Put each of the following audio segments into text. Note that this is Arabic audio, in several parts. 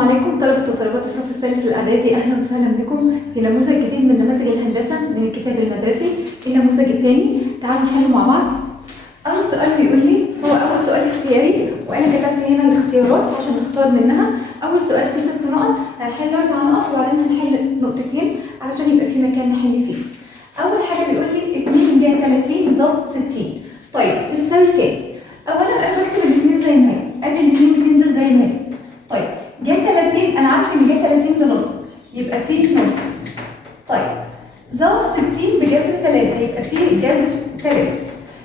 عليكم طلبة وطالبات الصف الثالث الإعدادي، أهلا وسهلا بكم في نموذج جديد من نماذج الهندسة من الكتاب المدرسي. النموذج الثاني تعالوا نحله مع بعض. أول سؤال بيقول لي هو أول سؤال اختياري، وأنا كتبت هنا الاختيارات عشان نختار منها. أول سؤال فيه 6 نقط، هنحل 4 نقط وبعدين هنحل نقطتين علشان يبقى في مكان نحل فيه. أول حاجة بيقول لي 2 جا 30 ضرب 60. طيب بتساوي كام؟ أولا أنا بكتب الاثنين زي ما هي، أدي الاثنين بتنزل زي ما هي. طيب جا 30 انا عارفه ان جا 30 ده نص، يبقى فيه نص. طيب ضرب 60 بجذر 3 هيبقى فيه جذر 3.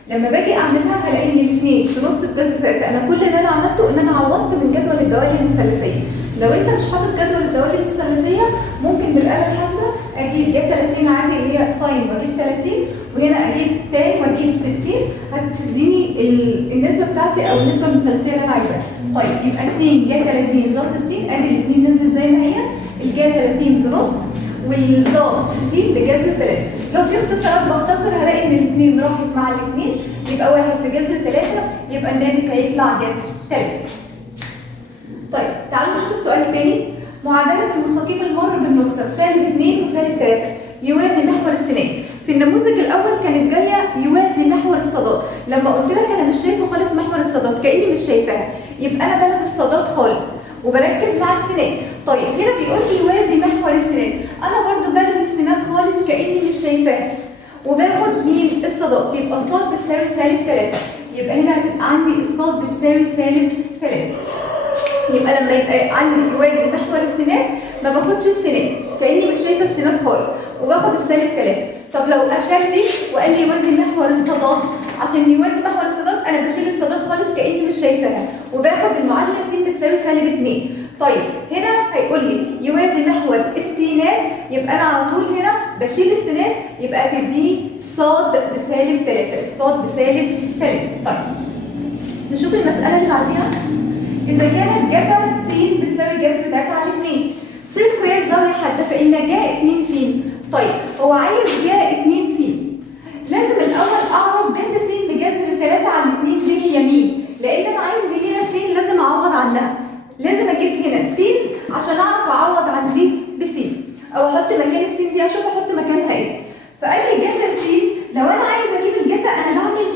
لما باجي اعملها هلاقي ان الاثنين في نص بجذر 3. انا كل اللي انا عملته ان انا عوضت من جدول الدوال المثلثيه. لو انت مش حافظ جدول الدوال المثلثيه ممكن بالاله الحاسبه اجيب جا 30 عادي اللي هي ساين واجيب 30، وهنا اجيب تان واجيب 60، هتديني النسبه بتاعتي او النسبه المثلثيه اللي انا عايزاها. طيب يبقى 2 جا 30 ضرب 60، ادي الاثنين نزلت زي ما هي، الجا 30 بنص والضرب 60 بجذر 3. لو في اختصارات بختصر هلاقي ان الاثنين راحت مع الاثنين، يبقى 1 في جذر 3، يبقى الناتج هيطلع جذر 3. طيب تعالوا نشوف السؤال الثاني. معادلة المستقيم المار بالنقطة -2 وسالب 3 يوازي محور السينات. في النموذج الأول كانت جاية يوازي محور الصادات، لما قلت لك أنا مش شايفة خالص محور الصادات كأني مش شايفاها، يبقى أنا بلغي الصادات خالص وبركز مع السينات. طيب هنا بيقول لي يوازي محور السينات، أنا برضو بلغي السينات خالص كأني مش شايفاها وباخد مين؟ الصادات، يبقى الصاد بتساوي سالب 3، يبقى هنا هتبقى عندي الصاد بتساوي سالب 3. يبقى لما يبقى عندي يوازي محور السينات ما باخدش السينات كأني مش شايفه السينات خالص وباخد السالب 3. طب لو اشار دي وقال لي يوازي محور الصادات، عشان يوازي محور الصادات انا بشيل الصادات خالص كأني مش شايفاها وباخد المعادله س بتساوي سالب 2. طيب هنا هيقول لي يوازي محور السينات، يبقى انا على طول هنا بشيل السينات، يبقى تديني صاد بسالب 3، الصاد بسالب 3. طيب نشوف المساله اللي بعديها. إذا كانت جتا س بتساوي جذر 3 على 2، س قياس زاوية حادة فإن جا 2 س. طيب هو عايز جا 2 س، لازم الأول أعرف جتا س بجذر 3 على 2 دي هي مين؟ لأن أنا عندي هنا س لازم أعوض عنها، لازم أجيب هنا س عشان أعرف أعوض عن دي بس، أو أحط مكان الس دي أشوف أحط مكانها إيه. فقال لي جتا س، لو أنا عايز أجيب الجتا أنا بعمل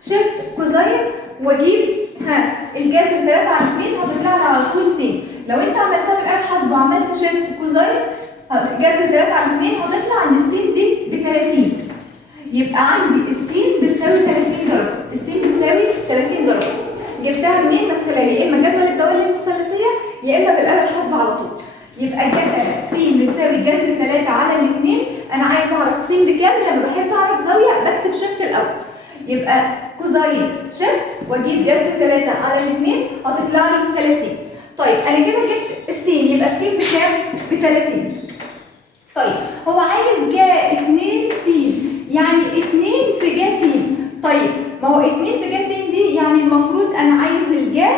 شيفت كوزين واجيب الجذر 3 على 2 هتطلع لي على طول س. لو انت عملتها بالاله الحاسبه وعملت شيفت كوزين جذر 3 على 2 هتطلع ان الس دي ب 30، يبقى عندي الس بتساوي 30 درجه، الس بتساوي 30 درجه. جبتها منين؟ من خلال يا اما جدول الدوال المثلثيه يا اما بالاله الحاسبه على طول. يبقى الجتا س بتساوي جذر 3 على 2، انا عايز اعرف س بكام، لما بحب اعرف زاويه بكتب شيفت الاول، يبقى كوزين شيفت واجيب جذر 3 على 2 هتطلع لي 30. طيب انا كده جبت السين، يبقى السين بكام؟ ب 30. طيب هو عايز جا 2 س، يعني 2 في جا س. طيب ما هو 2 في جا س دي يعني المفروض انا عايز الجا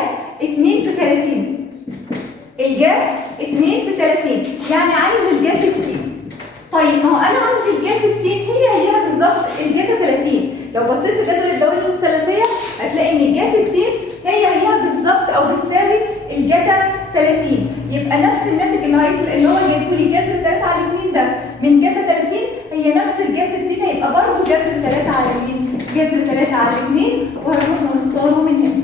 2 في 30، الجا 2 في 30 يعني عايز الجا 60. طيب ما هو انا عندي الجا 60 هي بالظبط الجا 30. لو بصيت في جدول الدوال المثلثيه هتلاقي ان الجا 60 هي بالظبط او بتساوي الجتا 30، يبقى نفس الناتج اللي هيطلع اللي هو جايبه لي جذر 3 على 2 ده من جتا 30 هي نفس الجا 60، هيبقى برضه جذر 3 على مين؟ جذر 3 على 2، وهنروح ونختاره من هنا.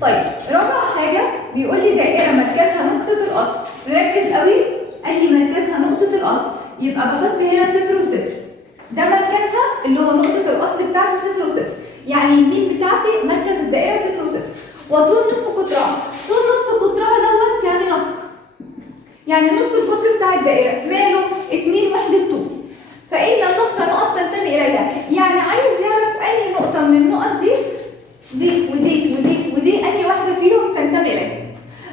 طيب رابع حاجه بيقول لي دائره مركزها نقطه الاصل، ركز قوي، قال لي مركزها نقطه الاصل، يبقى بحط هنا 0 و0، ده مركزها اللي هو نقطة الأصل بتاعتي 0 و0، يعني الميم بتاعتي مركز الدائرة 0 و0، وطول نصف قطرها، طول نصف قطرها دوت يعني نق، يعني نصف القطر بتاع الدائرة ماله 2 وحدة طول، فإن النقطة نقط تنتمي إليها، يعني عايز يعرف أي نقطة من النقط دي ودي أي واحدة فيهم تنتمي إليها.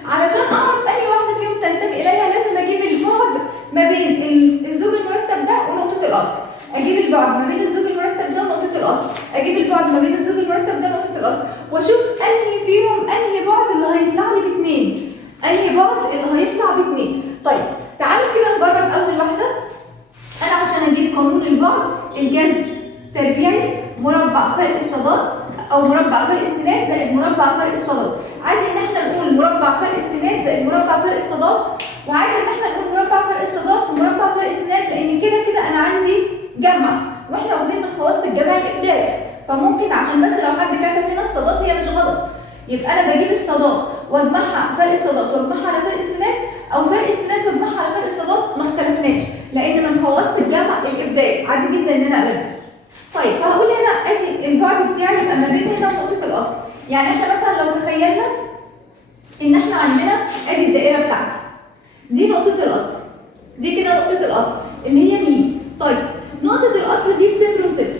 علشان أعرف أي واحدة فيهم تنتمي إليها لازم أجيب البعد ما بين الزوج المرتب ده ونقطة الأصل، اجيب البعد ما بين الزوج المرتب ده ونقطه الاصل، اجيب البعد ما بين الزوج المرتب ده ونقطه الاصل، واشوف انهي فيهم انهي بعد اللي هيطلع لي ب2، انهي بعد اللي هيطلع ب2. طيب تعالوا كده نجرب اول واحده. وعايزه ان احنا نقول مربع فرق الصادات ومربع فرق السينات، لان كده كده انا عندي جمع، واحنا واخدين من خواص الجمع الابداعي، فممكن عشان بس لو حد كتب هنا الصادات هي مش غلط، يبقى انا بجيب الصادات واجمعها فرق الصادات واجمعها على فرق السينات، او فرق السينات واجمعها على فرق الصادات، ما اختلفناش، لان من خواص الجمع الابداعي عادي جدا ان انا ابدل. طيب فهقول هنا ادي البعد بتاعي يبقى ما بين هنا ونقطه الاصل. يعني احنا مثلا لو تخيلنا ان احنا عندنا ادي الدائره بتاعتي، دي نقطه الاصل، دي كده نقطه الاصل اللي هي مين؟ طيب نقطه الاصل دي بصفر وصفر،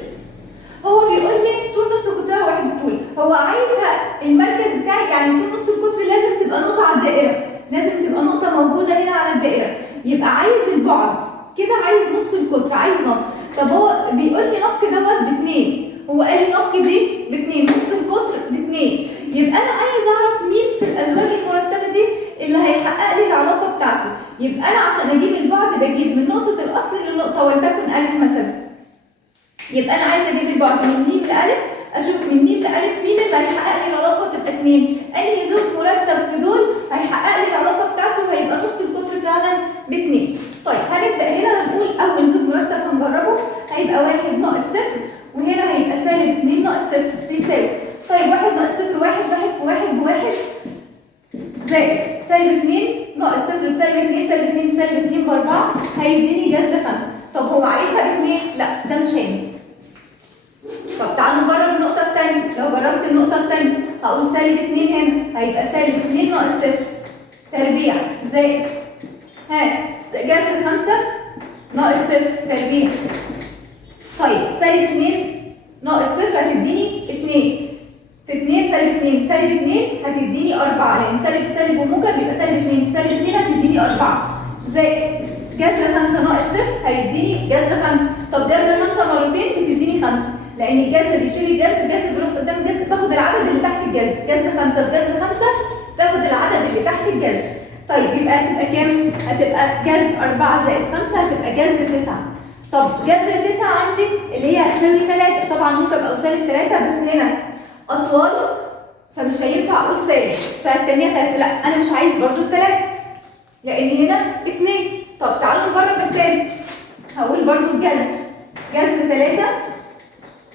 هو بيقول لي طول نص قطرها واحد الطول، هو عايزها المركز بتاعي، يعني طول نص القطر لازم تبقى نقطه على الدائره، لازم تبقى نقطه موجوده هنا على الدائره، يبقى عايز البعد كده، عايز نص القطر، عايز نق. طب هو بيقول لي نق دوت باتنين، هو قال لي نق دي باتنين، نص القطر باتنين، يبقى انا عايز اعرف مين في الازواج المرتبه دي اللي هيحقق لي العلاقه بتاعتي. يبقى انا عشان اجيب البعد بجيب من نقطه الاصل للنقطه ولتكن الف مثلا. يبقى انا عايزه اجيب البعد من م لالف، اشوف من م لالف مين اللي هيحقق لي العلاقه تبقى 2، انهي زوج مرتب في دول هيحقق لي العلاقه بتاعتي وهيبقى نص القطر فعلا ب2. طيب هنبدا هنا هنقول اول زوج مرتب هنجربه هيبقى 1 ناقص صفر، وهنا هيبقى سالب 2 ناقص صفر بيساوي، طيب 1 ناقص صفر 1، 1 في 1 بواحد، زائد سالب 2 ناقص صفر بسالب 2، سالب 2 بسالب 2 ب4 هيديني جذر 5. طب هو عايزها ب2؟ لا ده مش هينفع. طب تعالوا نجرب النقطة الثانية، لو جربت النقطة الثانية هقول سالب 2 هنا هيبقى سالب 2 ناقص صفر تربيع زائد جذر 5 ناقص صفر تربيع. طيب سالب 2 ناقص صفر هتديني 2 في 2 سالب 2 سالب 2 هتديني 4، لأن سالب سالب وموجب يبقى سالب 2 في سالب 2 هتديني 4 زائد جذر 5 ناقص صفر هيديني جذر 5. طب جذر 5 مرتين بتديني 5، لأن الجذر بيشيل الجذر، الجذر بيروح قدام الجذر، باخد العدد اللي تحت الجذر، جذر 5 بجذر 5 باخد العدد اللي تحت الجذر. طيب يبقى هتبقى كام؟ هتبقى جذر 4 زائد 5 هتبقى جذر 9. طب جذر 9 عندي اللي هي هتساوي 3، طبعا موجب أو سالب 3 بس هنا أطوال فمش هينفع أقول سالب، فالتانية 3، لا أنا مش عايز برضو التلاتة لأن هنا 2. طب تعالوا نجرب التالت، هقول برضو الجذر، جذر 3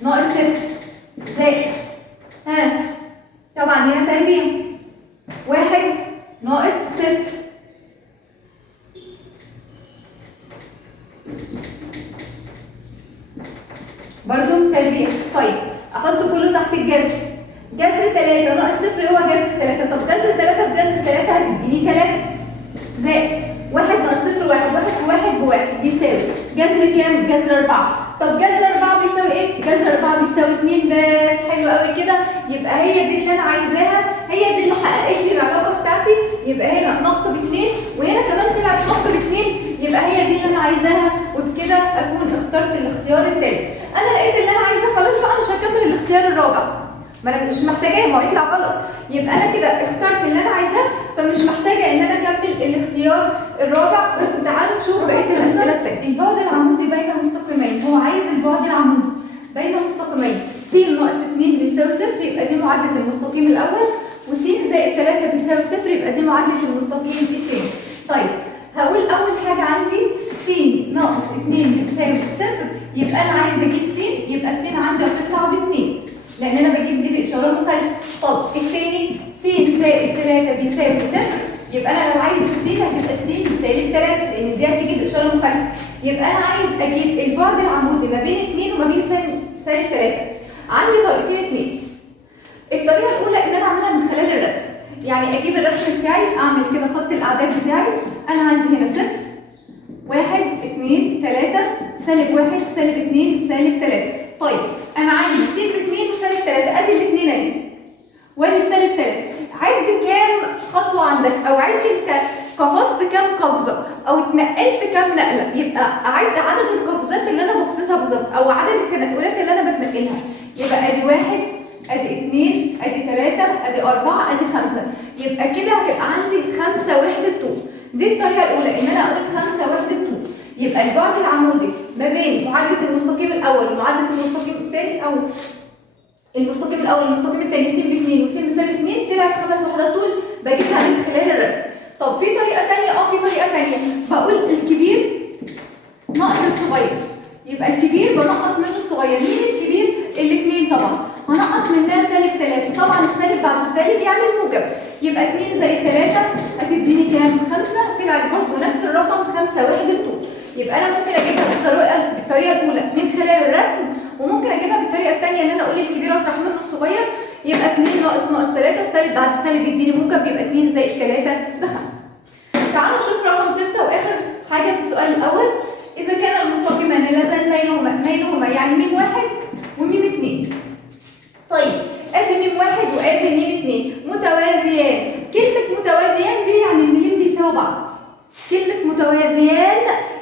ناقص صفر زائد طبعا هنا تربيع 1 ناقص صفر برضو تربيع. طيب احط كله تحت الجذر، جذر 3 ناقص صفر هو جذر 3، طب جذر 3 بجذر 3 هتديني 3 زائد 1 ناقص صفر 1، 1 في 1 بواحد بيساوي جذر كام؟ جذر 4. طب جذر 4 بيساوي ايه؟ جذر 4 بيساوي 2 بس. حلو قوي كده، يبقى هي دي اللي انا عايزاها، هي دي اللي حققت لي العلاقه بتاعتي. يبقى هنا نقط ب2 وهنا كمان طلعت نقط ب2، يبقى هي دي اللي انا عايزاها، وبكده اكون اخترت الاختيار الثالث. انا لقيت اللي انا عايزاه خلاص بقى، مش هكمل الاختيار الرابع، ما انا مش محتاجاه، ما هو يطلع غلط. يبقى انا كده اخترت اللي انا عايزاه، فمش محتاجه ان انا اكمل الاختيار الرابع. وتعالوا نشوف بقيه الاسئله الثانيه. البعد العمودي بين مستقيمين، هو عايز البعد العمودي بين مستقيمين، س ناقص 2 بيساوي صفر، يبقى دي معادله المستقيم الاول، وس زائد 3 بيساوي صفر، يبقى دي معادله المستقيم الثاني. طيب هقول اول حاجه عندي س ناقص 2 بتساوي صفر، يبقى انا عايزه اجيب س، يبقى س عندي هتطلع ب2 لان انا بجيب دي باشاره مخالفه. طب الثاني س زائد 3 بيساوي صفر، يبقى انا لو عايز الس هتبقى س بسالب 3 لان دي هتيجي باشاره مخالفه. يبقى انا عايز اجيب البعد العمودي ما بين 2 وما بين سالب 3. عندي طريقتين اتنين. الطريقه الاولى ان انا اعملها من خلال الرسم، يعني اجيب الرسم بتاعي اعمل كده خط الاعداد بتاعي. انا عندي هنا صفر 1 2 3 سالب 1 سالب 2 سالب 3. طيب انا عندي س ب2 وسالب 3، ادي الاثنين اهي وادي السالب 3. عد كام خطوه عندك، او عد انت قفزت كام قفزه او اتنقلت كام نقله، يبقى اعد عدد القفزات اللي انا بقفزها بالظبط او عدد التنقلات اللي انا بتنقلها. يبقى ادي 1 ادي 2 ادي 3 ادي 4 ادي 5، يبقى كده هتبقى عندي 5 وحده طول. دي الطريقه الاولى ان انا اقول 5 وحده طول. يبقى البعد العمودي ما بين معادله المستقيم الاول ومعادله المستقيم الثاني، او المستقيم الاول والمستقيم الثاني س ب2 وس بسالب 2 طلعت 5 وحدات طول، بجيبها من خلال الرسم. طب في طريقه ثانيه، في طريقه 5 وحدة طول. يبقى انا ممكن اجيبها بالطريقه الاولى من خلال الرسم، وممكن اجيبها بالطريقه الثانيه ان انا اقول الكبير واطرح منه الصغير، يبقى 2 ناقص 3، السالب بعد السالب يديني موجب، يبقى 2 زائد 3 ب5. تعالوا نشوف رقم 6 واخر حاجه في السؤال الاول. اذا كان المستقيمان اللذان ميلهما يعني م واحد وم 2. طيب ادي م واحد وادي م 2 متوازيان. كلمه متوازيان دي يعني الميلين بيساووا بعض. كلمه متوازيان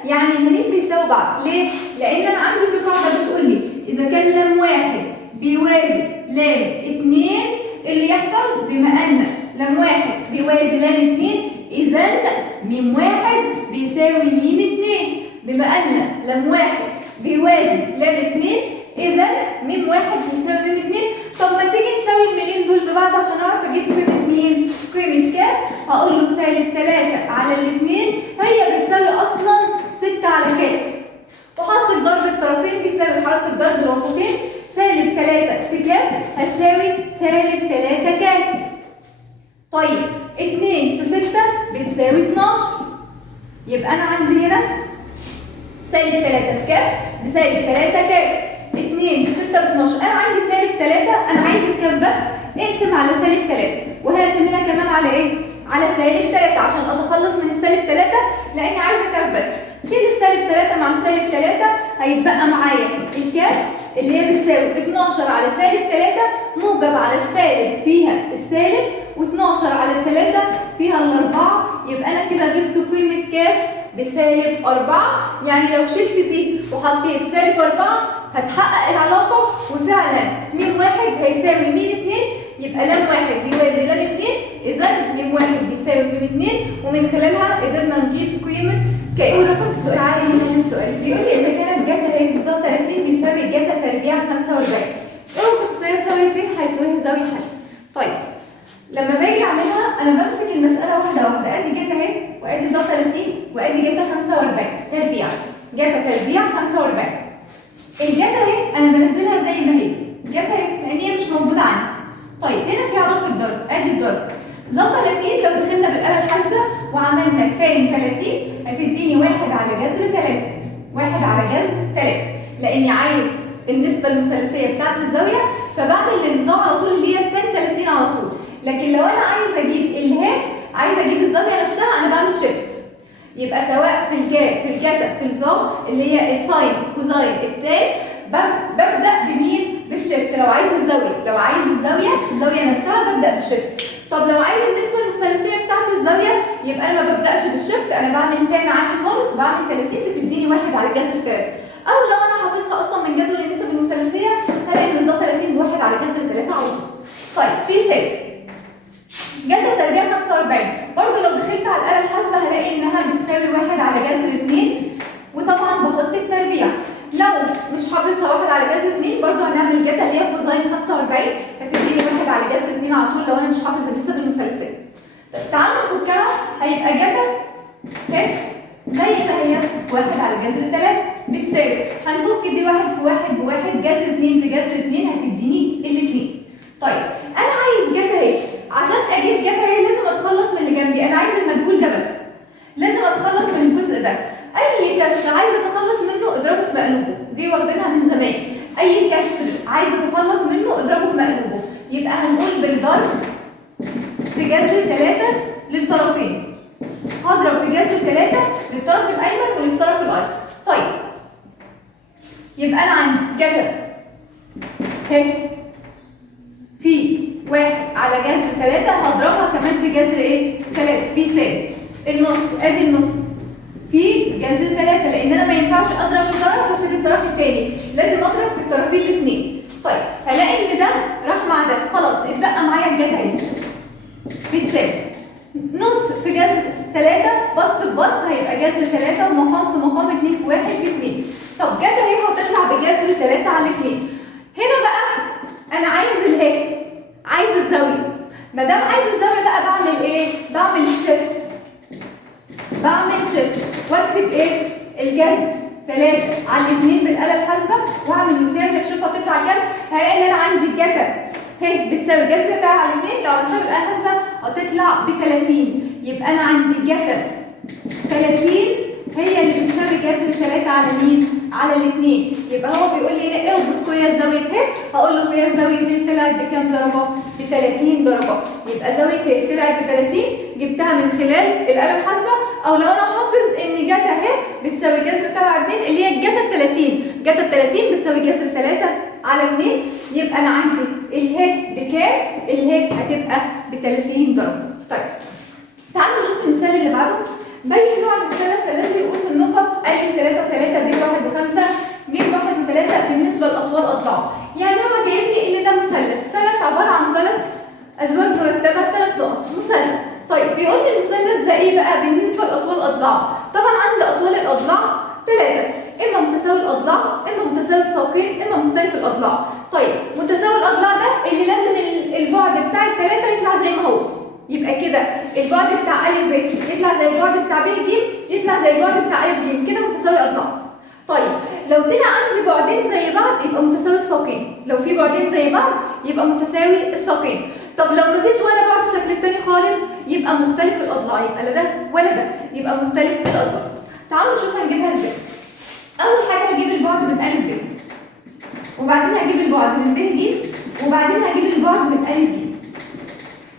يعني الميلين بيساووا بعض. ليه؟ لان انا عندي في قاعده بتقول لي اذا كان لام واحد بيوازي لام 2، اللي يحصل بما ان لام واحد بيوازي لام 2 اذا م واحد بيساوي م 2. بما ان لام واحد بيوازي لام 2 اذا م واحد بيساوي م 2. طب ما تيجي نساوي الميلين دول ببعض عشان اعرف اجيب قيمه مين؟ قيمه كام؟ هقول له سالب 3 على الاثنين هي بتساوي اصلا 6 على كام؟ وحاصل ضرب الطرفين بيساوي حاصل ضرب الوسطين. سالب 3 في كام؟ هتساوي سالب 3 كام؟ طيب 2 في 6 بتساوي 12. يبقى انا عندي هنا سالب 3 في كام؟ بسالب 3 كام؟ 2 في 6 ب 12. انا عندي سالب 3، انا عايز الكام بس؟ اقسم على سالب 3 وهقسم هنا كمان على ايه؟ على سالب 3 عشان اتخلص من السالب 3 لاني عايزه كام بس. شيل السالب 3 مع السالب 3 هيتبقى معايا الكام اللي هي بتساوي 12 على سالب 3 موجب على السالب فيها السالب و12 على 3 فيها الاربعه. يبقى انا كده جبت قيمه كام؟ بسالب 4. يعني لو شلت دي وحطيت سالب 4 هتحقق العلاقه، وفعلا م واحد هيساوي م 2. يبقى لام واحد بيوازي لام 2 اذا م واحد بيساوي م 2، ومن خلالها قدرنا نجيب قيمه كام. رقم السؤال. تعالي نحل السؤال. بيقول لي اذا كانت جتا هي ظا 30 بيساوي جتا تربيع 45. اربط قياس زاويتين حيث هي زاويه حد. طيب لما باجي اعملها انا بمسك المساله واحده واحده. ادي جتا اهي وادي ظا 30 وادي جتا 45 تربيع. جتا تربيع 45. الجتا اهي انا بنزلها زي ما هي جتا اهي لان هي مش موجوده عندي. طيب هنا في علاقه ضرب. ادي الضرب ظا 30 لو دخلنا بالاله الحاسبه وعملنا تان 30 هتديني 1 على جذر 3. 1 على جذر 3 لاني عايز النسبه المثلثيه بتاعت الزاويه، فبعمل للظا على طول اللي هي تان 30 على طول. لكن لو انا عايز اجيب الها، عايز اجيب الزاويه نفسها، انا بعمل شيفت. يبقى سواء في الجتا في الظا اللي هي الساين الكوزاين التان ببدا بمين؟ بالشيفت. لو عايز الزاويه نفسها ببدا بالشيفت. طب لو عايز النسبه المثلثيه بتاعت الزاويه يبقى انا ما ببداش بالشيفت، انا بعمل تان عادي خالص وبعمل 30 بتديني 1 على جذر 3. او لو انا حافظها اصلا من جدول النسب المثلثيه هلاقي ان ظا 30 ب1 على جذر 3 على طول. طيب في سالب جتا تربيع 45 برضه لو دخلت على الاله الحاسبه هلاقي انها بتساوي 1 على جذر 2، وطبعا بحط التربيع. لو مش حافظها 1 على جذر 2 برضه هنعمل جتا اللي هي كوزاين 45 هتديني 1 على جذر 2 على طول لو انا مش حافظ النسب المثلثيه. طب تعالوا نفكها. هيبقى جتا اهي زي ما هي في 1 على جذر 3 بتساوي، هنفك دي 1 في 1 ب1 جذر 2 في جذر 2 هتديني الاثنين. طيب انا عايز جتا اهي، عشان اجيب جتا اهي لازم اتخلص من اللي جنبي. انا عايز المجهول ده بس، لازم اتخلص من الجزء ده. اي كسر عايزه اتخلص منه اضربه في مقلوبه، دي واخدينها من زمان. اي كسر عايزه اتخلص منه اضربه في مقلوبه. يبقى هنقول بالضرب في جذر 3 للطرفين. هضرب في جذر 3 للطرف الايمن وللطرف الايسر. طيب يبقى انا عندي جذر اهي في 1 على جذر 3 هضربها كمان في جذر ايه؟ 3 في سالب النص. ادي النص في جذر 3 لان انا ما ينفعش اضرب في طرف واسيب الطرف الثاني، لازم اضرب في الطرفين الاثنين. طيب هلاقي ان ده راح مع ده، خلاص اتبقى معايا الجذر اهي بتساوي نص في جذر 3 بسط ببسط هيبقى جذر 3 ومقام في مقام 2 في 1 ب 2. طب جذر اهي هتطلع بجذر 3 على 2. هنا بقى انا عايز الايه؟ عايز الزاويه. ما دام عايز الزاويه بقى بعمل ايه؟ بعمل الشيفت. بعمل شيفت واكتب ايه؟ الجذر 3 على 2 بالاله الحاسبه واعمل يساوي اشوف هتطلع كام. هلاقي ان انا عندي الجتا اهي بتساوي جذر 3 على 2 لو عملتها بالاله الحاسبه هتطلع ب 30. يبقى انا عندي جتا 30 جذر 3 على مين؟ على الاثنين. يبقى هو بيقول لي هنا اوجد قياس زاويه ه، هقول له قياس زاويه ه طلعت بكام درجه؟ ب 30 درجه. يبقى زاويه ه طلعت ب 30 جبتها من خلال الاله الحاسبه، او لو انا حافظ ان جتا ه بتساوي جذر 3 على 2 اللي هي جتا ال 30، جتا ال 30 بتساوي جذر 3 على 2، يبقى انا عندي اله بكام؟ اله هتبقى ب 30 درجه. طيب تعالوا نشوف المثال اللي بعده. بين نوع المثلث الذي رؤوس النقط أ 3 و3 ب 1 و5 ج 1 و3 بالنسبه لاطوال اضلاعه. يعني هو جايب لي ان ده مثلث عباره عن 3 ازواج مرتبه 3 نقط مثلث. طيب بيقول لي المثلث ده ايه بقى بالنسبه لاطوال اضلاعه؟ طبعا عندي اطوال الاضلاع 3، اما متساوي الاضلاع، اما متساوي الساقين، اما مختلف الاضلاع. طيب متساوي الاضلاع ده اللي لازم البعد بتاع الثلاثه يطلع زي ما هو، يبقى كده البعد بتاع أ ب يطلع زي البعد بتاع ب ج يطلع زي البعد بتاع أ ج، كده متساوي أضلاع. طيب لو طلع عندي بعدين زي بعض يبقى متساوي الساقين، لو في بعدين زي بعض يبقى متساوي الساقين. طب لو مفيش ولا بعد الشكل التاني خالص يبقى مختلف الأضلاع، يبقى لا ده ولا ده، يبقى مختلف الأضلاع. تعالوا نشوف هنجيبها ازاي. أول حاجة هجيب البعد من أ ب، وبعدين هجيب البعد من ب ج، وبعدين هجيب البعد من أ ج.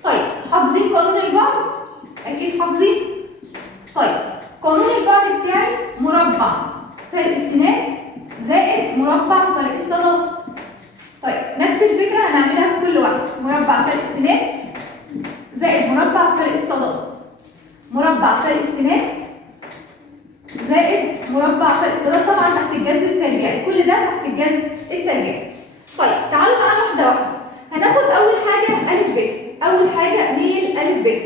طيب حافظين قانون البعد؟ أكيد حافظين. طيب قانون البعد بتاعي مربع فرق السينات زائد مربع فرق الصادات. طيب نفس الفكرة هنعملها في كل واحدة، مربع فرق السينات زائد مربع فرق الصادات. مربع فرق السينات زائد مربع فرق الصادات، طبعا تحت الجذر التربيعي، كل ده تحت الجذر التربيعي. طيب تعالوا معانا واحدة واحدة. هناخد أول حاجة أ ب. أول حاجة ميل أ ب.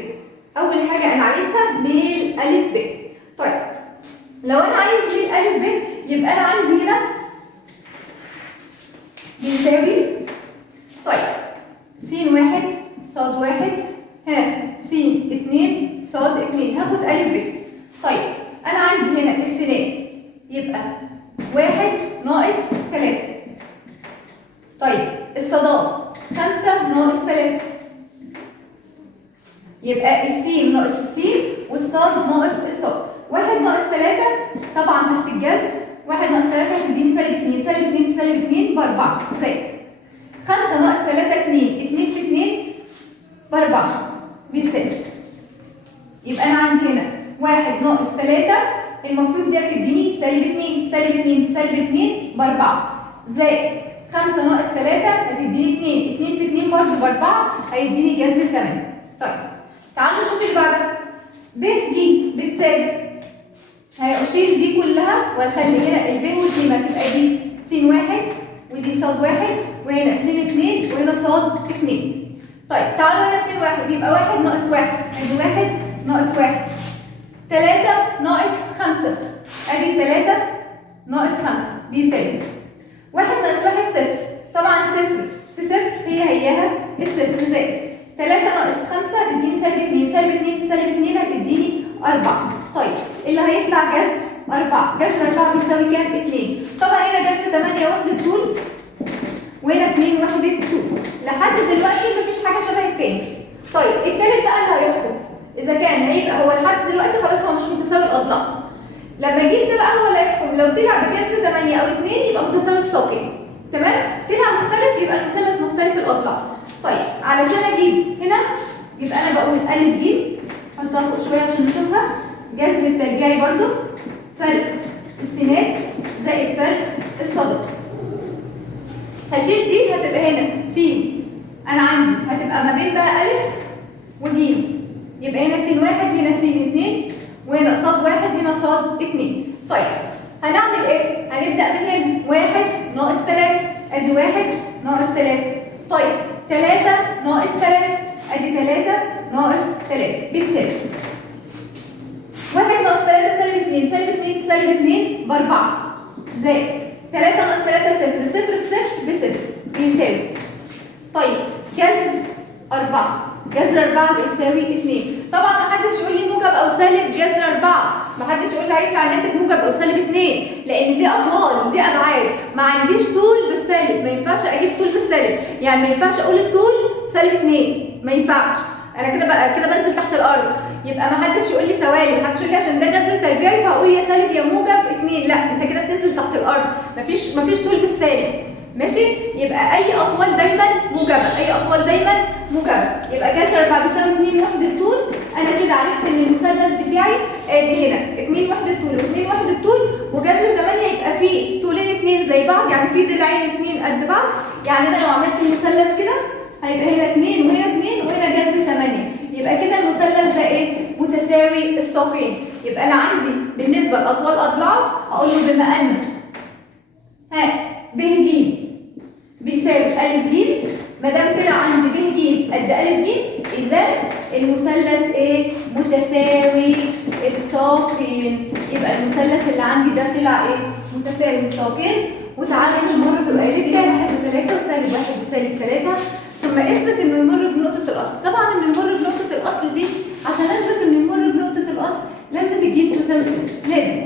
أول حاجة أنا عايزها ميل أ ب. طيب لو أنا عايز ميل أ ب يبقى أنا عندي هنا بيساوي، طيب س 1 ص 1 ها س 2 ص 2، هاخد أ ب. طيب أنا عندي هنا السينات يبقى 1 ناقص 3. طيب الصادات 5 ناقص 3، يبقى السين ناقص السين والصاد ناقص الصاد. 1 ناقص 3 طبعا تحت الجذر، 1 ناقص 3 هتديني سالب 2، سالب 2 في سالب 2 ب 4 زائد 5 ناقص 3 2، 2 في 2 ب 4 بيساوي، يبقى انا عندي هنا 1 ناقص 3 المفروض دي هتديني سالب 2، سالب 2 في سالب 2 ب 4 زائد 5 ناقص 3 هتديني 2، 2 في 2 برضه ب 4 هيديني جذر كمان. طيب تعالوا نشوف اللي بعدها. ب ج بتساوي، هشيل دي كلها واخلي هنا الب والج هتبقى دي س 1 ودي ص 1 وهنا س 2 وهنا ص 2. طيب تعالوا هنا س 1 يبقى 1 ناقص 1 ادي 1 ناقص 1، 3 ناقص 5 ادي 3 ناقص 5 بيساوي 1 ناقص 1 صفر، طبعا صفر في صفر هياها الصفر زائد 3 ناقص 5 هتديني سالب 2، سالب 2 في سالب 2 هتديني 4. طيب اللي هيطلع جذر 4، جذر 4 بيساوي كام؟ 2. طبعا هنا جذر 8 وحدة طول وهنا 2 وحدة طول، لحد دلوقتي مفيش حاجة شبه التاني. طيب التالت بقى اللي هيحكم إذا كان هيبقى هو لحد دلوقتي خلاص هو مش متساوي الأضلاع. لما اجيب ده بقى هو اللي هيحكم، لو طلع بجذر 8 أو 2 يبقى متساوي الساقين، تمام؟ طلع مختلف يبقى المثلث مختلف الأضلاع. طيب علشان اجيب هنا يبقى انا بقول أ ج، حطها فوق شويه عشان نشوفها، جذر التربيعي برضو فرق السينات زائد فرق الصادات. هشيل دي هتبقى هنا س، انا عندي هتبقى ما بين بقى أ وج، يبقى هنا س 1 هنا س 2 وهنا ص 1 هنا ص 2. طيب هنعمل ايه؟ هنبدا من هنا 1 ناقص 3 ادي 1 ناقص 3. طيب 3 ناقص 3 ادي 3 ناقص 3 بتساوي 1 ناقص 3 سالب 2، سالب 2 في سالب 2 ب 4 زائد 3 ناقص 3 صفر، صفر في صفر بصفر بيساوي، طيب جذر 4، جذر 4 بيساوي 2. طبعا محدش يقول لي موجب او سالب جذر 4، محدش يقول لي هيطلع الناتج موجب او سالب 2، لان دي اطوال دي ابعاد، ما عنديش طول بالسالب، ما ينفعش اجيب طول بالسالب، يعني ما ينفعش اقول الطول سالب 2، ما ينفعش، انا كده بقى كده بنزل تحت الارض. يبقى ما حدش يقول لي سوالب، ما حدش يقول لي عشان ده جذر تربيعي فهقول يا سالب يا موجب 2، م، لا انت كده بتنزل تحت الارض، مفيش طول بالسالب، ماشي؟ يبقى اي اطوال دايما موجبه، اي اطوال دايما موجبه. يبقى جذر 4 بيساوي 2 وحده طول. انا كده عرفت ان المثلث بتاعي ادي هنا 2 وحده طول و2 وحده طول، وجذر 8 يبقى فيه طولين 2 زي بعض، يعني فيه ضلعين 2 قد بعض. يعني انا لو عملت المثلث كده هيبقى هنا 2 وهنا 2 وهنا جذر 8، يبقى كده المثلث ده ايه؟ متساوي الساقين. يبقى انا عندي بالنسبه لاطوال اضلاعه هقول له بما ان ب ج بيساوي أ ج، ما دام طلع عندي ب ج قد أ ج، إذا المثلث إيه؟ متساوي الساقين. يبقى المثلث اللي عندي ده طلع إيه؟ متساوي الساقين. وتعالى نشوف السؤال التاني. 1 و3 وسالب 1 وسالب 3، ثم اثبت إنه يمر بنقطة الأصل. طبعًا إنه يمر بنقطة الأصل دي عشان أثبت إنه يمر بنقطة الأصل لازم الج تساوي صفر، لازم.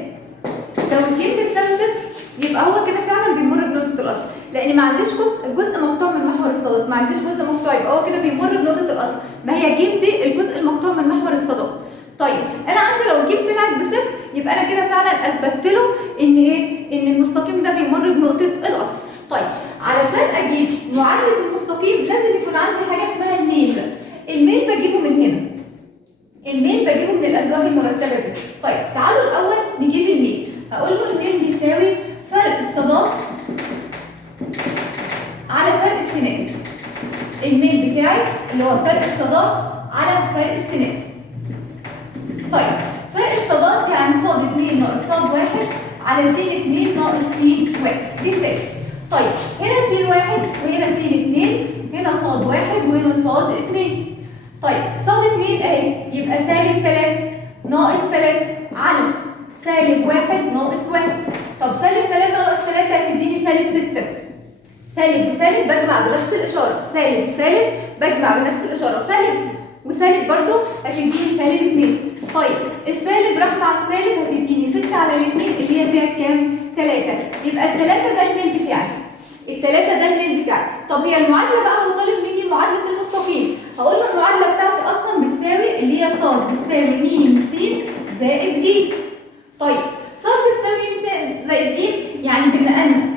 لو الج بتساوي صفر يبقى هو كده فعلا بيمر بنقطة الأصل، لأن ما عنديش جزء مقطوع من محور الصادات، ما عنديش جزء مقطوع، يبقى هو كده بيمر بنقطة الأصل. ما هي ج دي الجزء المقطوع من محور الصادات. طيب أنا عندي لو ج طلعت بصفر يبقى أنا كده فعلا أثبتت له إن إيه؟ إن المستقيم ده بيمر بنقطة الأصل. طيب علشان أجيب معادلة المستقيم لازم يكون عندي حاجة اسمها الميل. الميل بجيبه من هنا. الميل بجيبه من الأزواج المرتبة دي. طيب تعالوا الأول نجيب الميل. هقول له الميل بيساوي فرق الصادات على فرق السنان. الميل بتاعي اللي هو فرق الصادات على فرق السنان. طيب فرق الصادات يعني صاد 2 ناقص صاد 1 على س 2 ناقص س 1 بيساوي. طيب هنا س 1 وهنا س 2، هنا صاد 1 وهنا صاد 2. طيب صاد 2 اهي يبقى سالب 3 ناقص 3 على سالب 1 ناقص 1. طب سالب 3 ناقص 3 هتديني سالب 6. سالب وسالب بجمع بنفس الإشارة، سالب وسالب بجمع بنفس الإشارة، وسالب وسالب برضه هتديني سالب 2. طيب السالب راح مع السالب هتديني 6 على الاثنين اللي هي فيها كام؟ 3. يبقى ال3 ده الميل بتاعي. ال3 ده الميل بتاعي. طب هي المعادلة بقى هو طالب مني معادلة المستقيم. هقول له المعادلة بتاعتي أصلا بتساوي اللي هي ص بتساوي م س زائد ج. طيب ص بتساوي م س زائد ج، يعني بما أن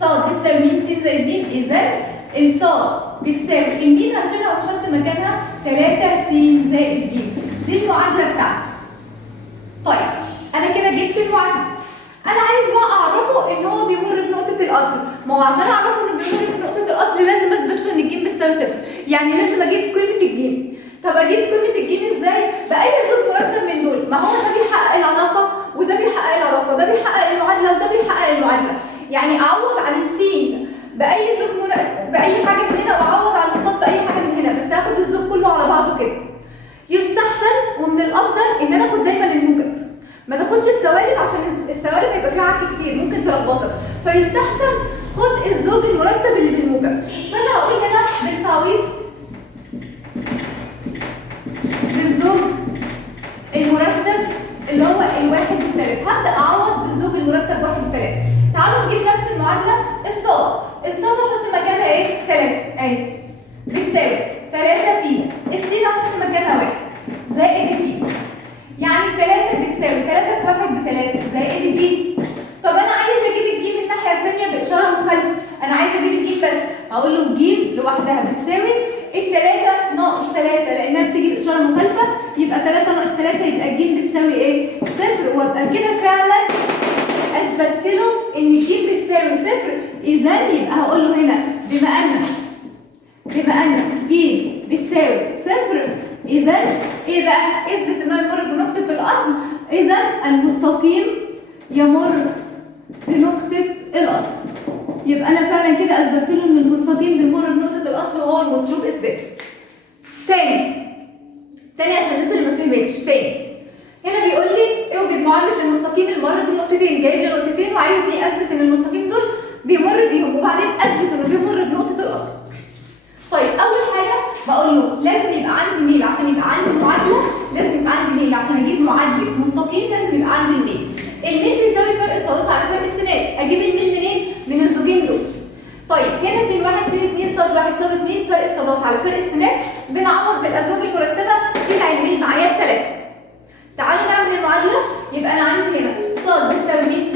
ص بتساوي م س زائد ج، إذا الصاد بتساوي الميم هنشيلها ونحط مكانها 3 س زائد ج. دي المعادلة بتاعتي. طيب أنا كده جبت المعادلة. أنا عايز بقى أعرفه إن هو بيمر بنقطة الأصل. ما هو عشان أعرفه إنه بيمر بنقطة الأصل لازم أثبت له إن الج بتساوي صفر، يعني لازم أجيب قيمة الج. طب أجيب قيمة الج إزاي؟ بأي زوج مرتب من دول. ما هو ده بيحقق العلاقة وده بيحقق العلاقة، ده بيحقق المعادلة وده بيحقق المعادلة. يعني أعوض عن السين بأي زوج بأي حاجة من هنا، وأعوض عن الصاد بأي حاجة من هنا، بس هاخد الزوج كله على بعضه كده. يستحسن ومن الأفضل إن أنا آخد دايما الموجب، ما تاخدش السوالب عشان السوالب هيبقى فيها عك كتير ممكن تلخبطك، فيستحسن خد الزوج المرتب اللي بالموجب. فأنا هقول هنا بالتعويض بالزوج المرتب اللي هو الواحد والتلات، هبدأ أعوض بالزوج المرتب 1 و3. تعالوا نجيب نفس المعادلة. الصاد أحط مكانها إيه؟ 3 أهي بتساوي 3 في السين أحط مكانها 1 زائد الج، يعني ال3 بتساوي 3 في 1 ب3 زائد الج. طب أنا عايزة أجيب الج من الناحية التانية بإشارة مخالفة، أنا عايزة أجيب الج بس، هقول له ج لوحدها بتساوي ال3 ناقص 3 لأنها بتيجي بإشارة مخالفة، يبقى 3 ناقص 3 يبقى الج بتساوي إيه؟ صفر، وأبقى كده فعلا أثبتت له إن الج بتساوي صفر. إذا يبقى هقول له هنا بما أن ج بتساوي صفر، إذا إيه بقى؟ اثبت إنه يمر بنقطة الأصل. إذا المستقيم يمر بنقطة الأصل. يبقى أنا فعلا كده أثبتت له إن المستقيم بيمر بنقطة الأصل وهو المطلوب إثباته. تاني عشان الناس اللي ما فهمتش. تاني هنا بيقول لي اوجد معادلة المستقيم اللي مر بنقطتين، جايب لي نقطتين وعايزني أثبت إن المستقيم دول بيمر بيهم، وبعدين أثبت إنه بيمر بنقطة الأصل. طيب أول حاجة بقول له لازم يبقى عندي ميل عشان يبقى عندي معادلة، لازم يبقى عندي ميل عشان أجيب معادلة مستقيم، لازم يبقى عندي الميل. الميل بيساوي فرق الصادات على فرق السنان. أجيب الميل منين؟ من الزوجين دول. طيب هنا س 1 س 2 صاد 1 صاد 2 فرق الصادات على فرق السنان، بنعوض بالأزواج المرتبة طلع الميل معايا ب3. تعالوا نعمل المعادلة. يبقى أنا عندي هنا ص بتساوي م س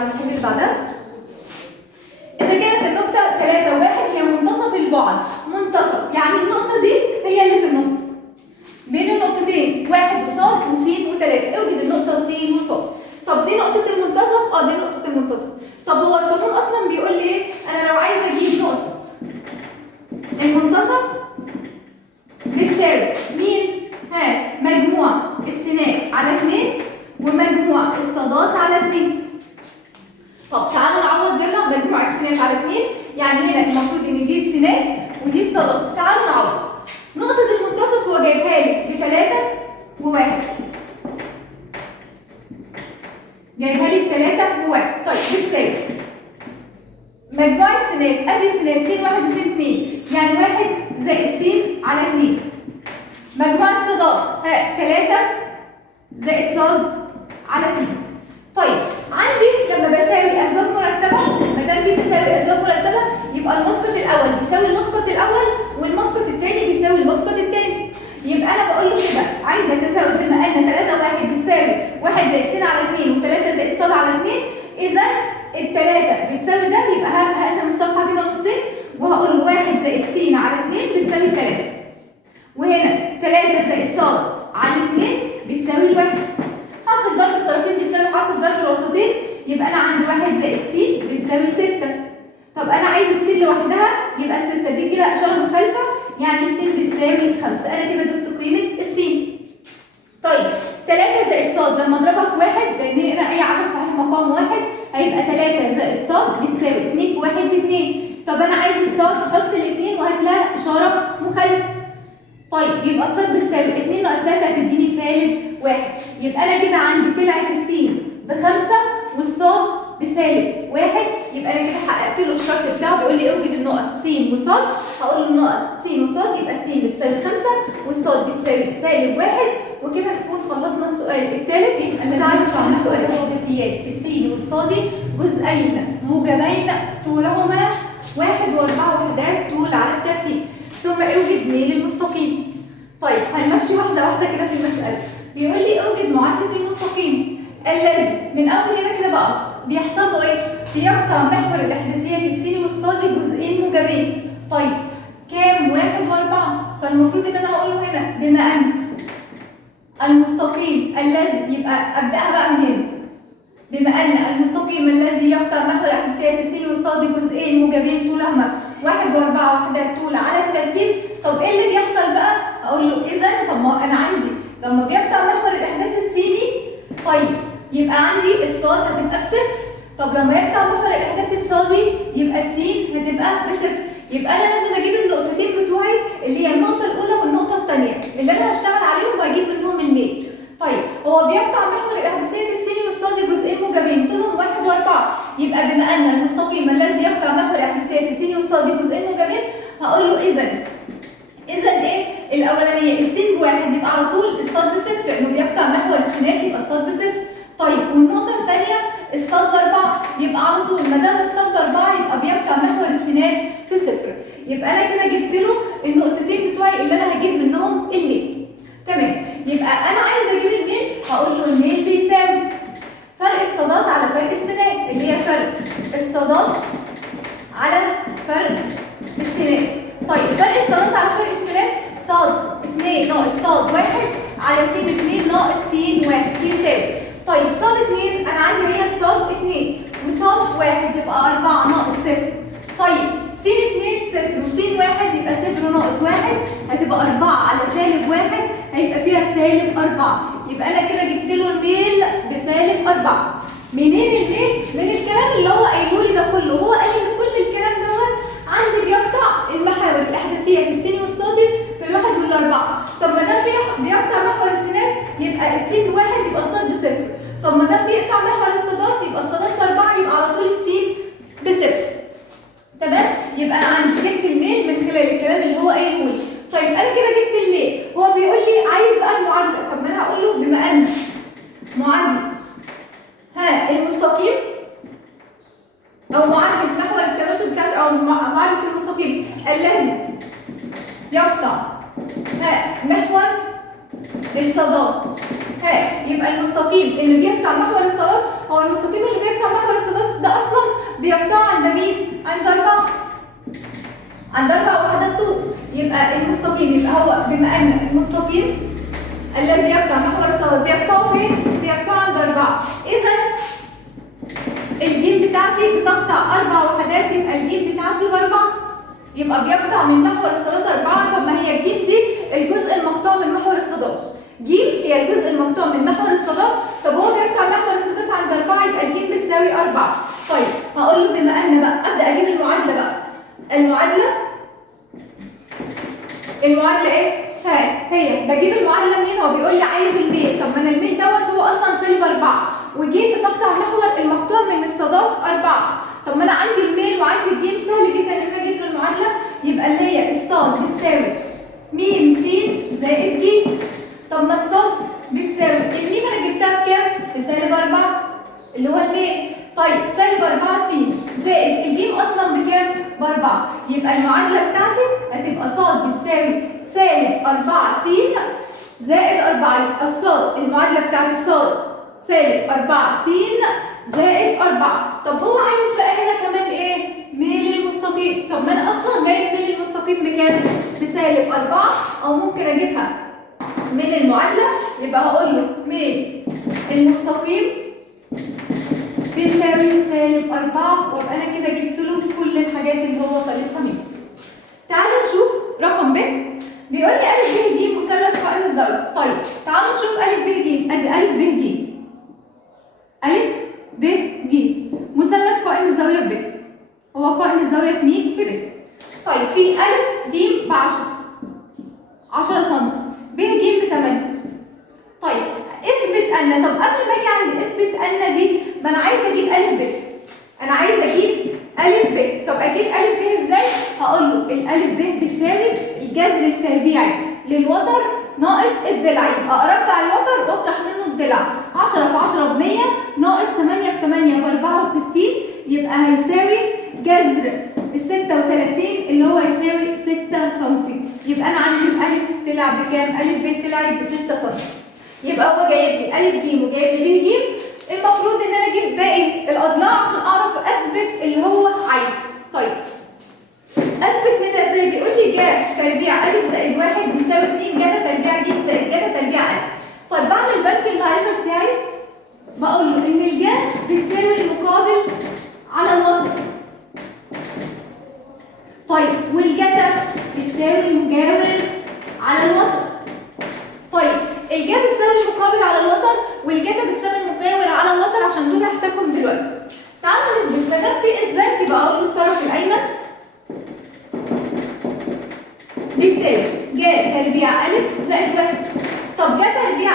تعالوا نحل اللي بعدها. إذا كانت النقطة 3 و1 هي منتصف البعد، منتصف يعني النقطة دي هي اللي في النص بين النقطتين 1 وصاد وس و3، اوجد النقطة س وصاد. طب دي نقطة المنتصف؟ دي نقطة المنتصف. طب هو القانون أصلا بيقول لي إيه؟ أنا لو عايزة أجيب نقطة المنتصف بتساوي مين؟ مجموع السينات على 2 ومجموع الصادات على 2. طب تعالى نعوض. يلا مجموع السينات على 2 يعني هنا المفروض ان دي السينات ودي الصادات. تعالى نعوض. نقطة المنتصف هو جايبها لي ب3 و1. جايبها لي ب3 و1. طيب بتساوي مجموع السينات، ادي السينات س 1 وس 2 يعني 1 زائد س على 2. مجموع الصادات 3 زائد صاد على 2. طيب عندي لما بساوي ازواج مرتبه، ما دام في تساوي ازواج مرتبه يبقى المسقط الاول بيساوي المسقط الاول والمسقط الثاني بيساوي المسقط الثاني. يبقى انا بقول له كده عند التساوي بما ان 3 و1 بتساوي 1 زائد س على 2 و3 زائد ص على 2، اذا ال3 بتساوي ده يبقى هقسم الصفحه كده نصين وهقول له 1 زائد س على 2 بتساوي 3، وهنا 3 زائد ص على 2 بتساوي 1. حاصل ضرب الطرفين بيساوي حاصل ضرب الوسطين، يبقى انا عندي 1 زائد س بتساوي 6. طب انا عايز الس لوحدها يبقى ال6 دي كده اشاره مخالفه يعني الس بتساوي 5. انا كده جبت قيمه الس. طيب 3 زائد ص لما اضربها في 1 لان هنا اي عدد صحيح مقام 1 هيبقى 3 زائد ص بتساوي 2 في 1 ب2. طب انا عايز الصاد احط ال2 وهات لها اشاره مخالفه. طيب يبقى الصاد بتساوي 2 ناقص 3 هتديني -1. يبقى انا كده عندي طلعت الس ب5 والصاد بسالب 1. يبقى انا كده حققت له الشرط بتاعه. بيقول لي اوجد النقط س وصاد، هقول له النقط س وصاد يبقى س بتساوي 5 والصاد بتساوي -1. وكده نكون خلصنا السؤال الثالث. يبقى نتعرف على سؤال الحداثيات الس والصادي جزئين موجبين طولهما 1 و4 وحدات طول على الترتيب، ثم اوجد ميل المستقيم. طيب هنمشي واحده واحده كده في المساله. بيقول لي اوجد معادله المستقيم الذي من اول هنا كده بقى بيحصل له ايه؟ بيقطع محور الاحداثيات السيني والصادي جزئين موجبين. طيب كام؟ 1 و4. فالمفروض ان انا هقول له هنا بما ان المستقيم الذي، يبقى ابداها بقى من هنا. بما ان المستقيم الذي يقطع محور الاحداثيات السيني والصادي جزئين موجبين طولهما 1 و4 وحدات طول على الترتيب. طب ايه اللي بيحصل بقى؟ اقول له اذا طب ما انا عندي لما بيقطع محور الاحداث السيني طيب يبقى عندي الصاد هتبقى بصفر. طب لما يقطع محور الاحداث الصادي يبقى السين هتبقى بصفر. يبقى انا لازم اجيب النقطتين بتوعي اللي هي النقطه الاولى والنقطه الثانيه اللي انا هشتغل عليهم واجيب منهم الميل. طيب هو بيقطع محور الاحداثيات السيني والصادي جزئين موجبين طولهم 1 و4. يبقى بما ان المستقيم الذي يقطع محور الاحداثيات السيني والصادي جزئين موجبين هقول له اذا ايه الاولانيه السين ب1 يبقى على طول الصاد بصفر لانه بيقطع محور السينات يبقى الصاد بصفر. طيب والنقطه الثانيه الصاد ب4 يبقى على طول ما دام الصاد ب4 يبقى بيقطع محور السينات في صفر. يبقى انا كده جبت له النقطتين بتوعي اللي انا هجيب منهم الميل. تمام. يبقى انا عايزه اجيب الميل هقول له الميل بيساوي فرق الصادات على فرق السينات اللي هي فرق الصادات على فرق السينات. طيب فرق الصادات على فرق السينات صاد 2 ناقص صاد 1 على س 2 ناقص س 1 بيساوي. طيب صاد 2 انا عندي هي صاد 2 وصاد 1 يبقى 4 ناقص 0. طيب س 2 0 وس 1 يبقى 0 ناقص 1 هتبقى 4 على -1 هيبقى فيها -4. يبقى انا كده جبت له الميل ب-4. منين الميل؟ من الكلام اللي هو قايله لي ده كله. هو قال لي ان كل الكلام دوت عندي بيقطع المحاور الاحداثيات السيني والصادي في ال1 وال4. طب ما دام بيقطع محور السينات يبقى السين ب1 يبقى الصاد بصفر. طب ما دام بيقطع محور الصادات يبقى الصادات ب4 يبقى على طول السين بصفر. تمام؟ يبقى انا عندي جبت الميل من خلال الكلام اللي هو قايله لي. طيب انا كده جبت الميل، هو بيقول لي عايز بقى المعادله. طب ما انا هقول له بما ان معادله المستقيم او معادله محور التماثل بتاعت او معادله المستقيم الذي يقطع محور الصادات يبقى المستقيم اللي بيقطع محور الصادات هو المستقيم اللي بيقطع محور الصادات ده اصلا بيقطع عند مين؟ عند 4. عند 4 وحدات طول. يبقى المستقيم، يبقى هو بما ان المستقيم الذي يقطع محور الصادات بيقطعه فين؟ بيقطعه عند 4. اذا الجيم بتاعتي بتقطع 4 وحدات، يبقى الجيم بتاعتي ب4. يبقى بيقطع من محور الصادات 4. طب ما هي الجيم دي الجزء المقطوع من محور الصادات. جيم هي الجزء المقطوع من محور الصادات. طب هو بيقطع محور الصادات عند 4، يبقى الجيم بتساوي 4. طيب هقول له بما ان بقى ابدا اجيب المعادله بقى. المعادله ايه؟ هي بجيب المعادله منين؟ هو بيقول لي عايز الميل. طب ما انا الميل دوت هو اصلا سالب 4، وجيم بتقطع محور المقطوع من الصادات 4. طب ما انا عندي الميل وعندي الجيم، سهل جدا ان انا اجيب له المعادله. يبقى اللي هي الصاد بتساوي م س زائد ج. طب ما الصاد بتساوي الميم انا جبتها بكام؟ بسالب 4 اللي هو الميل. طيب سالب 4 س زائد الجيم اصلا بكام؟ ب4. يبقى المعادله بتاعتي هتبقى صاد بتساوي سالب 4 س زائد 4. يبقى الصاد المعادله بتاعتي صاد سالب 4 س زائد 4. طب هو عايز بقى هنا كمان ايه؟ ميل المستقيم. طب ما انا اصلا جايب ميل المستقيم بكام؟ بسالب 4، او ممكن اجيبها من المعادله. يبقى هقول له ميل المستقيم بيساوي سالب 4، وابقى انا كده جبت له كل الحاجات اللي هو طالبها مني. تعالوا نشوف رقم ب. بيقول لي ا ب ج مثلث قائم الزاويه. طيب تعالوا نشوف ا ب ج. ادي ا ب ج، ا ب ج مثلث قائم الزاويه ب. هو قائم الزاويه في مين؟ في ب. طيب في ا ج ب 10 سم، ب ج ب 8. طيب اثبت ان. طب قبل ما اجي عند اثبت ان دي، ما انا عايزه اجيب ا ب. انا عايزه اجيب ا ب. طب اجيب ا ب ازاي؟ هقول له الالف ب بتساوي الجذر التربيعي للوتر ناقص الضلع. يبقى اربع الوتر واطرح منه الضلع. 10 في 10 ب 100 ناقص 8 في 8 ب 64. يبقى هيساوي جذر ال 36 اللي هو يساوي 6 سم. يبقى انا عندي الالف طلع بكام؟ الف ب طلع ب 6 سم. يبقى هو جايب لي ا ج وجايب لي ب ج. المفروض ان انا اجيب باقي الاضلاع عشان اعرف اثبت اللي هو عايزه. طيب اثبت هنا ازاي؟ بيقول لي ج تربيع ا زائد 1 بيساوي 2 ج تربيع ج زائد ج تربيع ا. طيب بعمل بنك المعرفه بتاعي، بقول له ان الج بتساوي المقابل على الوتر. طيب والجتا بتساوي المجاور على الوتر. طيب الجا بتساوي المقابل على الوتر، والجتا بتساوي المجاور على الوتر، عشان دول هحتاجهم دلوقتي. تعالوا نثبت. ما دام في اثبات يبقى اقول له الطرف الايمن بيساوي ج تربيع ا زائد 1. طب ج تربيع ا،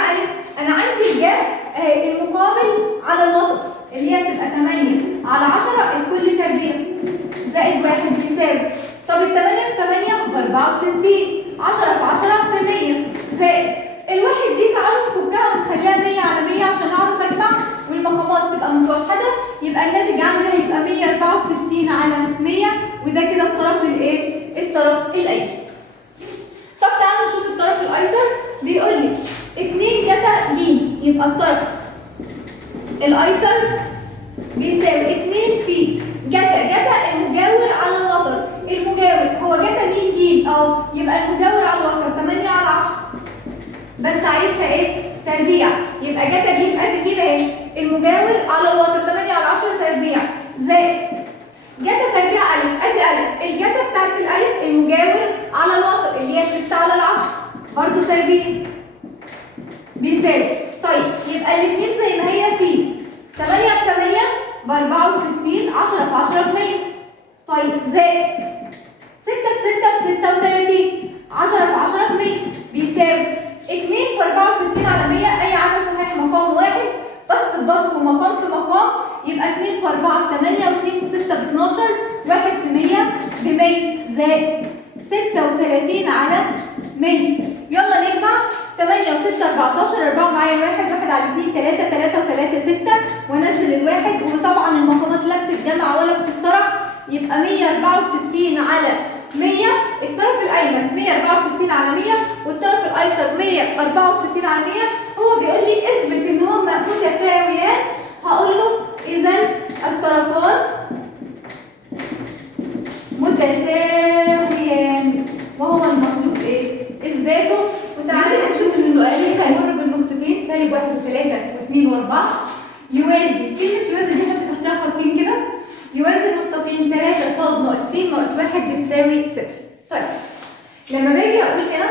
انا عندي الج المقابل على الوتر اللي هي بتبقى 8 على 10 الكل تربيع زائد 1 بيساوي. طب ال 8 في 8 ب 64، 10 في 10 ب 100 زائد الواحد دي. تعالوا نفكها ونخليها 100 على 100 عشان اعرف اجمع والمقامات تبقى متوحده. يبقى الناتج عندي هيبقى 164 على 100، وده كده الطرف الايه؟ الطرف الايمن. طب تعالوا نشوف الطرف الايسر. بيقول لي 2 جتا ج، يبقى الطرف الايسر بيساوي 2 في جتا المجاور على الوتر. المجاور هو جتا مين؟ ج. اهو. يبقى المجاور على الوتر 8 على 10، بس عايزها ايه؟ تربيع. يبقى جتا ج ادي ج اهي، المجاور على الوتر 8 على 10 تربيع زائد جتا تربيع ا. ادي ا، الجتا بتاعت الالف المجاور على الوتر اللي هي 6 على 10 برضه تربيع بيساوي. طيب يبقى الاثنين زي ما هي في 8 في 8 ب 64، 10 في 10 ب 100. طيب زائد 6 في 6 ب 36، 10 في 10 ب 100 بيساوي 2 في 64 على 100. اي عدد صحيح مقام واحد، بسط بسط ومقام في مقام. يبقى 2 في 4 ب 8 و2 في 6 ب 12، 1 في 100 ب 100 زائد 36 على 100. يلا نجمع. 8 و6 14، 4 معايا 1 على 2 3 3 و3 6، وانزل الواحد. وطبعا المقامات لا بتتجمع ولا بتتطرح. يبقى 164 على 100. الطرف الايمن 164 على 100 والطرف الايسر 164 على 100. هو بيقول لي اثبت ان هما متساويان. هقول له سالب 1 و3 و2 و4 يوازي، كلمة يوازي دي حط تحتها خطين كده، يوازي المستقيم 3 ص ناقص س ناقص 1 بتساوي 0. طيب لما باجي اقول هنا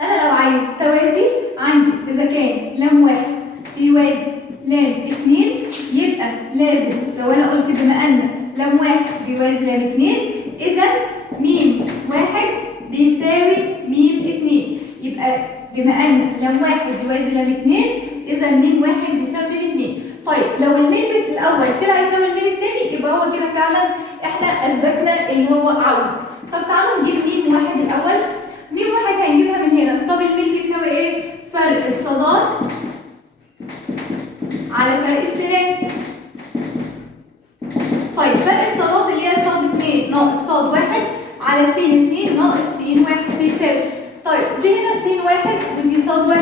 انا لو عايز توازي عندي اذا كان لام 1 بيوازي لام 2 يبقى لازم لو انا قلت بما ان لام 1 بيوازي لام 2 اذا م 1 بيساوي م 2، يبقى بما ان لام 1 يوازي لام 2 اذا م 1 بيساوي م 2. طيب لو الميل الاول طلع يساوي الميل الثاني يبقى هو كده فعلا احنا اثبتنا اللي هو عاوزه. طب تعالوا نجيب م 1 الاول. م 1 هنجيبها من هنا. طب الميل بيساوي ايه؟ فرق الصادات على فرق السينات. طيب فرق الصادات اللي هي صاد 2 ناقص صاد 1 على س 2 ناقص س 1 بيساوي. طيب دي هنا س 1 ودي صاد 1،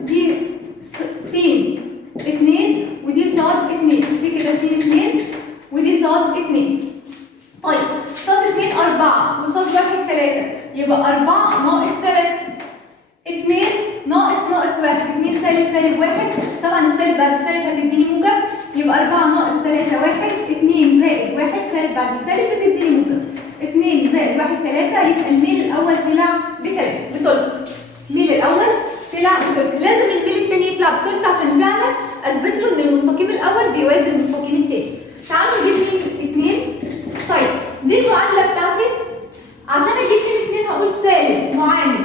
دي س 2 ودي صاد 2، دي كده س 2 ودي صاد 2. طيب صاد 2 4 وصاد 1 3 يبقى 4 ناقص 3، 2 ناقص 1، 2 سالب سالب 1، طبعا السالب بعد السالب هتديني موجب، يبقى 4 ناقص 3 1، 2 زائد 1 سالب بعد السالب بتديني موجب، 2 زائد 1 3، يبقى الميل الاول طلع بتلت. الميل الاول طلع بتلت، لازم الميل الثاني يطلع بتلت عشان فعلا اثبت له ان المستقيم الاول بيوازي المستقيم الثاني. تعالوا نجيب ميل 2. طيب دي المعادله بتاعتي، عشان اجيب ميل 2 هقول سالب معامل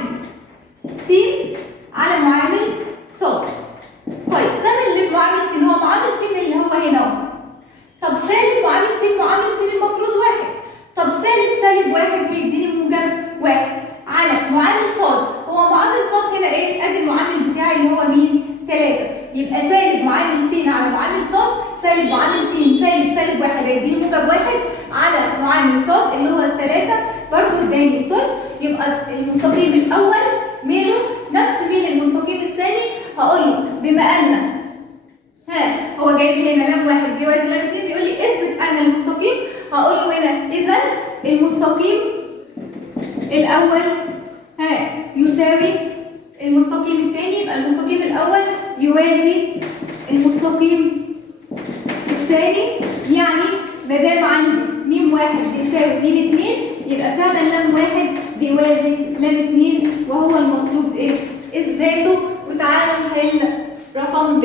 س على معامل ص. طيب سالب معامل س هو معامل س اللي هو هنا اهو. طب سالب معامل س المفروض 1. طب سالب 1 هيديني موجب 1 على معامل ص. هو معامل ص هنا ايه؟ ادي المعامل بتاعي اللي هو مين؟ 3. يبقى سالب معامل س على معامل ص، سالب معامل س سالب 1 هيديني موجب 1 على معامل ص اللي هو 3 برضه اداني التلت. يبقى المستقيم الاول ميله نفس ميل المستقيم الثاني. هقول له بما ان هو جايب لي هنا لام 1 بيوازي لام 2 بيقول لي اثبت ان المستقيم، هقول له هنا اذا المستقيم الاول يساوي المستقيم الثاني، يبقى المستقيم الاول يوازي المستقيم الثاني. يعني ما دام عندي م 1 بيساوي م 2 يبقى فعلا لام 1 بيوازي لام 2 وهو المطلوب ايه؟ اثباته. وتعالوا نحل رقم ب.